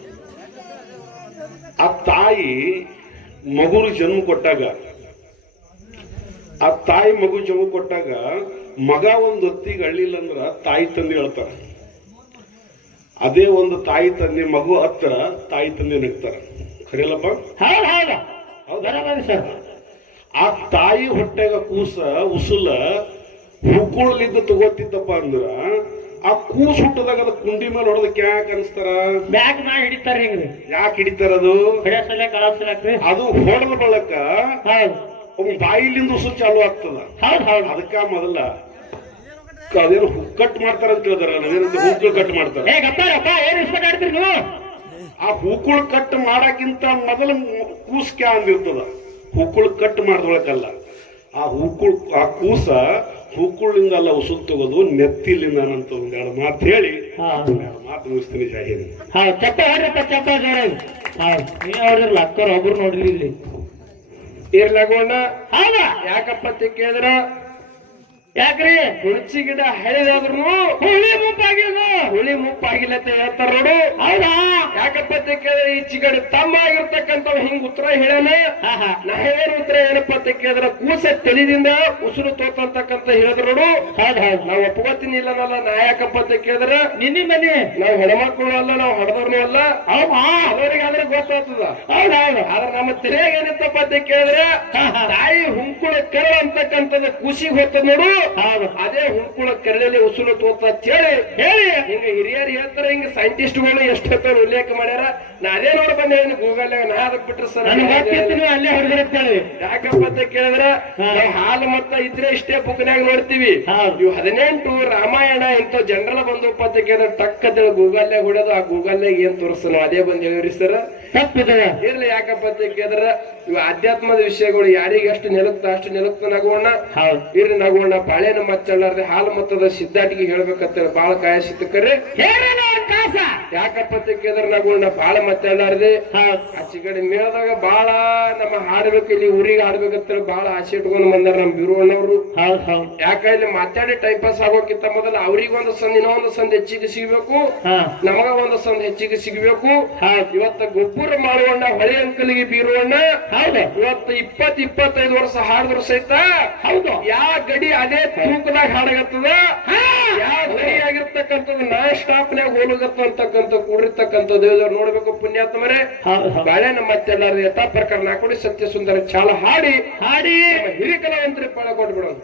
ಆ ತಾಯಿ ಮಗುರು ಜನ್ಮ ಕೊಟ್ಟಾಗ ಮಗ ಒಂದು ಹೊತ್ತಿಗೆ ಅಳ್ಳಿಲ್ಲ ಅಂದ್ರ ತಾಯಿ ತಂದೆ ಹೇಳ್ತಾರ. ಅದೇ ಒಂದು ತಾಯಿ ತಂದೆ ಮಗು ಹತ್ರ ತಾಯಿ ತಂದೆ ನಗ್ತಾರ. ಖರೇಲಪ್ಪ? ಆ ತಾಯಿ ಹೊಟ್ಟೆಗ ಕೂಸ ಉಸುಲ ಹುಕ್ಕುಳಲಿದ್ದು ತಗೋತಿದ್ದಪ್ಪ ಅಂದ್ರ ಆ ಕೂಸು ಹುಟ್ಟದಾಗ ಅದ ಕುಂಡಿ ಮೇಲೆ ಹೊಡೆದಕ್ಕೆ ಯಾಕೆ ಅನಿಸ್ತಾರ? ಬ್ಯಾಗ್ ನಾ ಹಿಡಿತಾರ ಹಿಂಗ್ರಿ. ಯಾಕೆ ಹಿಡಿತಾರದು? ಅದು ಹೊಡೆದ ಬಳಕ ಬಾಯಿಲಿಂದ ಉಸುಲು ಚಾಲು ಆಗ್ತದ. ಅದಕ್ಕ ಮೊದಲ ಅದೇನು ಕಟ್ ಮಾಡ್ತಾರ ಅಂತ ಹೇಳಿದಾರ, ಅದೇನಂತ ಹೂಕುಳು ಕಟ್ ಮಾಡ್ತಾರ. ಆ ಹೂಕುಳು ಕಟ್ ಮಾಡಕ್ಕಿಂತ ಮೊದಲ ಕೂಸ್ ಕ್ಯಾ ಅಂದಿರ್ತದ. ಹೂಕುಳು ಕಟ್ ಮಾಡಿದೊಳಕಲ್ಲ, ಆ ಕೂಸ ಹೂಕುಳಿಂದ ಅಲ್ಲ ಉಸುಲ್ ತಗೋದು, ನೆತ್ತಿಲಿಂದ ಅಂತ ಒಂದೆರಡು ಮಾತು ಹೇಳಿ ಮಾತು ಮುಗಿಸ್ತೀನಿ. ಜಾಹೀರ್ ಅಕ್ಕರ್ ಒಬ್ರು ನೋಡ್ರಿ ಇಲ್ಲಿ ಇರ್ಲಗೋಣ. ಯಾಕಪ್ಪ ಕೇಳಿದ್ರ ಯಾಕ್ರಿ ಹುಣಚಿ ಗಿಡ ಹಳೆದಾದ್ರು ಹುಳಿ ಮುಪ್ಪಾಗಿಲ್ಲ ಅಂತ ಹೇಳ್ತಾರ ನೋಡು. ಹೌದಾ? ಯಾಕಪ್ಪ ಕೇಳಿದ್ರೆ ಈ ಚಿಗಡೆ ತಮ್ಮ ಆಗಿರ್ತಕ್ಕಂಥ ಹಿಂಗ್ ಉತ್ತರ ಹೇಳನ. ನಾ ಹೇಳ ಉತ್ತರ ಏನಪ್ಪ ಅಂತ ಕೇಳಿದ್ರ ಕೂಸ ತಲೆದಿಂದ ಉಸಿರು ತೋತಂತಕ್ಕಂತ ಹೇಳಿದ್ರು ನೋಡು. ನಾವ್ ಒಪ್ಕೋತೀನಿ ಇಲ್ಲನಲ್ಲ. ನಾ ಯಾಕಪ್ಪ ಅಂತ ಕೇಳಿದ್ರ ನಿನ್ನೆ ಮನೆ ನಾವ್ ಹೆಣ್ಮಕ್ಳು ಅಲ್ಲ, ನಾವ್ ಹಡದವ್ರನು ಅಲ್ಲ. ಅವ್ರಿಗಾದ್ರೆ ಗೊತ್ತಾಗ್ತದ. ಆದ್ರೆ ನಮ್ಮ ತೆರೆಯಾಗ ಏನಿತ್ತಪ್ಪ ಅಂತ ಕೇಳಿದ್ರೆ ತಾಯಿ ಹುಂಕುಳ ಕೆರಳ ಅಂತಕ್ಕಂಥದ್ದು ಕೂಸಿಗೆ ಹೋಗ್ತದ ನೋಡು. ಅದೇ ಹುಂಕುಳ ಕೆರಳಲ್ಲಿ ಉಸುಲು ತೋತ ಹೇಳಿ ಹಿಂಗ ಹಿರಿಯರು ಹೇಳ್ತಾರ. ಹಿಂಗ ಸೈಂಟಿಸ್ಟ್ಗಳು ಎಷ್ಟೊತ್ತ ಉಲ್ಲೇಖ ಮಾಡ್ಯಾರ. ನಾ ಅದೇ ನೋಡಿ ಬಂದೆ ಗೂಗಲ್ ನಾ ಅದಕ್ಕೆ ಬಿಟ್ರೆ ಸರ್ ಅಲ್ಲೇ ಹೊಡೆದಿರ್ತೇಳಿ. ಯಾಕಪ್ಪ ಅಂತ ಕೇಳಿದ್ರ ನಾವು ಹಾಲು ಮತ್ತ ಇದ್ರೆ ಇಷ್ಟೇ ಬುಕ್ನಾಗ ನೋಡ್ತೀವಿ. ಇವು 18 ರಾಮಾಯಣ ಇಂಥ ಜನರಲ್ ಬಂದಪ್ಪ ಅಂತ ಕೇಳಿದ್ರೆ ಟಕ್ಕದ ಗೂಗಲ್ನಾಗ ಹೊಡೆದು ಆ ಗೂಗಲ್ನಾಗ ಏನ್ ತೋರಿಸ್ತಾನ ಅದೇ ಬಂದ್ ಹೇಳಿವ್ರಿ ಸರ್. ತಪ್ಪಿದೆ ಇರ್ಲಿ. ಯಾಕಪ್ಪ ಅಂತ ಕೇಳಿದ್ರ ಇವು ಆಧ್ಯಾತ್ಮದ ವಿಷಯಗಳು ಯಾರಿಗೆ ಎಷ್ಟು ನೆಲಕ್ತ ಅಷ್ಟು ನೆಲಕ್ತ ನಗೋಣ. ಇರ್ಲಿ ನಗೋಣ. ಬಾಳೆನ ಮಚ್ಚಳ್ಳಾರ್ದೆ ಹಾಲು ಮತ್ತದ ಸಿದ್ಧಾಟಿಗೆ ಹೇಳ್ಬೇಕಂತ ಬಾಳ ಕಾಯ ಸಿಕ್ಕರೆ ಯಾಕಪ್ಪ ಅಂತ ಕೇಳಿದ್ರ ನಗೋಣ. ಬಾಳ ಮಚ್ಚಳ್ಳಾರ್ದೆ ಆಚೆ ಕಡೆ ಮೇಳದಾಗ ಬಾಳ ನಮ್ಮ ಹಾಡ್ಬೇಕು, ಇಲ್ಲಿ ಊರಿಗೆ ಹಾಡ್ಬೇಕಂತ ಬಾಳ ಆಸೆ ಇಟ್ಕೊಂಡು ಬಂದಾರ ನಮ್ ಬಿರುವಣ್ಣವ್ರು. ಯಾಕ ಇಲ್ಲಿ ಮಾತಾಡಿ ಟೈಮ್ ಪಾಸ್ ಆಗೋಕ್ಕಿಂತ ಮೊದಲು ಅವ್ರಿಗೊಂದು ಸಂದ್ ಇನ್ನೊಂದು ಸಂದ್ ಹೆಚ್ಚಿಗೆ ಸಿಗ್ಬೇಕು, ನಮಗ ಒಂದು ಸಂದ್ ಹೆಚ್ಚಿಗೆ ಸಿಗ್ಬೇಕು. ಇವತ್ತ ಗೊಬ್ಬರ ಮಾಡುವಣ್ಣ ಹೊಳೆ ಅಂಕಲಿಗೆ ಬೀರುವಣ್ಣ ಇವತ್ತು 20-25 ವರ್ಷ ಹಾಡಿದ್ರು ಸಹಿತ ಯಾವ ಗಡಿ ಅದೇ ತೂಕದಾಗ ಹಾಡಗತ್ತದ, ಯಾವ ಗಡಿ ಆಗಿರ್ತಕ್ಕಂಥದ್ದು ನಾ ಸ್ಟಾಪ್ನಾಗ ಹೋಲಗತ್ತ ಅಂತಕ್ಕಂಥ ಕೂಡಿರ್ತಕ್ಕಂಥದ್ದು ನೋಡ್ಬೇಕು. ಪುಣ್ಯಾತ್ಮರೇ ಬಾಳೆ ನಮ್ಮ ಮತ್ತೆಲ್ಲಾರು ಯಥಾ ಪ್ರಕಾರ ನಾಕೋಡಿ ಸತ್ಯ ಸುಂದರ ಚಾಲ ಹಾಡಿ ಹಿರಿಕಲಾವಂತರಿ ಪಾಳ ಕೊಟ್ಬಿಡೋದು.